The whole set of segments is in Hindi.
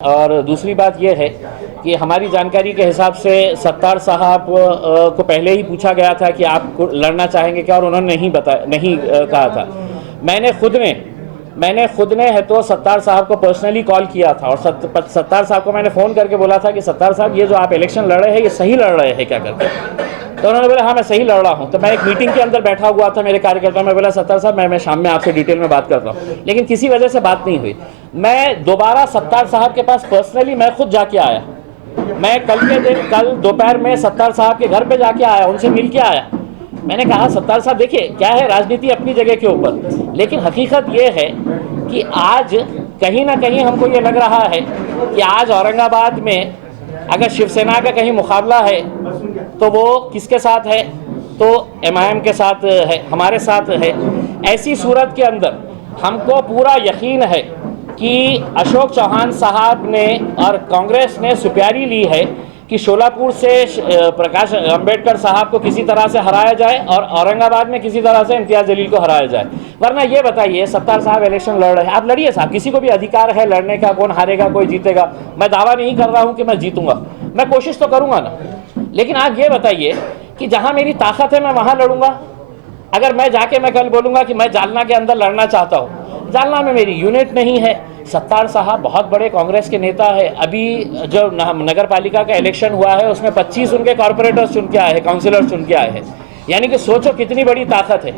और दूसरी बात यह है कि हमारी जानकारी के हिसाब से सत्तार साहब को पहले ही पूछा गया था कि आप लड़ना चाहेंगे क्या, और उन्होंने नहीं कहा था। मैंने खुद ने है तो सत्तार साहब को पर्सनली कॉल किया था और सत्तार साहब को मैंने फ़ोन करके बोला था कि सत्तार साहब ये जो आप इलेक्शन लड़ रहे हैं ये सही लड़ रहे हैं क्या करके। तो उन्होंने बोला हाँ मैं सही लड़ रहा हूँ। तो मैं एक मीटिंग के अंदर बैठा हुआ था मेरे कार्यकर्ताओं में, बोला सत्तार साहब मैं शाम में आपसे डिटेल में बात करता हूँ, लेकिन किसी वजह से बात नहीं हुई। मैं दोबारा सत्तार साहब के पास पर्सनली मैं खुद जाके आया। मैं कल दोपहर में सत्तार साहब के घर पे जाके आया, उनसे मिल के आया। मैंने कहा सत्तार साहब देखिए क्या है, राजनीति अपनी जगह के ऊपर, लेकिन हकीकत ये है कि आज कहीं ना कहीं हमको ये लग रहा है कि आज औरंगाबाद में अगर शिवसेना का कहीं मुकाबला है तो वो किसके साथ है, तो एमआईएम के साथ है, हमारे साथ है। ऐसी सूरत के अंदर हमको पूरा यकीन है कि अशोक चौहान साहब ने और कांग्रेस ने सुपारी ली है कि शोलापुर से प्रकाश अंबेडकर साहब को किसी तरह से हराया जाए और औरंगाबाद में किसी तरह से इम्तियाज़ जलील को हराया जाए। वरना ये बताइए सत्तार साहब इलेक्शन लड़ रहे हैं, आप लड़िए साहब, किसी को भी अधिकार है लड़ने का, कौन हारेगा कोई जीतेगा। मैं दावा नहीं कर रहा हूँ कि मैं जीतूंगा, मैं कोशिश तो करूँगा ना, लेकिन आप ये बताइए कि जहाँ मेरी ताकत है मैं वहाँ लड़ूंगा। अगर मैं जाके मैं कल बोलूँगा कि मैं जालना के अंदर लड़ना चाहता हूँ, जालना में मेरी यूनिट नहीं है। सत्तार साहब बहुत बड़े कांग्रेस के नेता है, अभी जो नगर पालिका का इलेक्शन हुआ है उसमें 25 उनके कॉर्पोरेटर्स चुन के आए हैं, काउंसिलर्स चुन के आए हैं, यानी कि सोचो कितनी बड़ी ताकत है।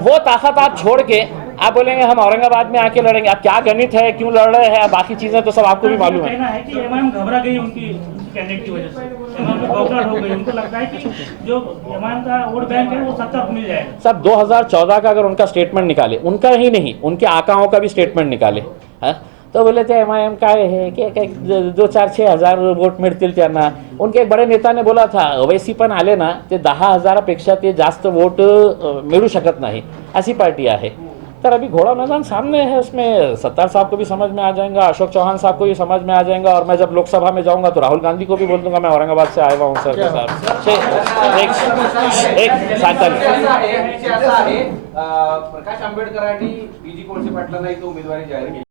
वो ताकत आप छोड़ के आप बोलेंगे हम औरंगाबाद में आके लड़ेंगे। आप क्या गणित है, क्यों लड़ रहे हैं, बाकी चीजें तो सब आपको भी मालूम है कि एमआईएम घबरा गई उनकी कैंडिडेट की वजह से, एमआईएम पे घबराहट हो गई। उनको लगता है कि जो एमआईएम का वोट बैंक है वो सत्ता मिल जाएगा। सब 2014 का अगर उनका स्टेटमेंट निकाले, उनका ही नहीं उनके आकाओं का भी स्टेटमेंट निकाले, है तो बोले थे एमआईएम काय है की 2-4-6 हजार वोट मिळतील त्यांना। उनके एक बड़े नेता ने बोला था ओवैसी पण आले ना ते 10,000पेक्षा ते जास्त वोट मिळू शकत नाही, अशी पार्टी आहे। तर अभी घोड़ा मैदान सामने है, उसमें सत्तार साहब को भी समझ में आ जाएगा, अशोक चौहान साहब को भी समझ में आ जाएगा, और मैं जब लोकसभा में जाऊंगा तो राहुल गांधी को भी बोल दूंगा मैं औरंगाबाद से आया हुआ हूँ सर के साथ। प्रकाश आंबेडकरांनी पीजी कोळसे पाटलांना इथं उमेदवारी जाहीर केली।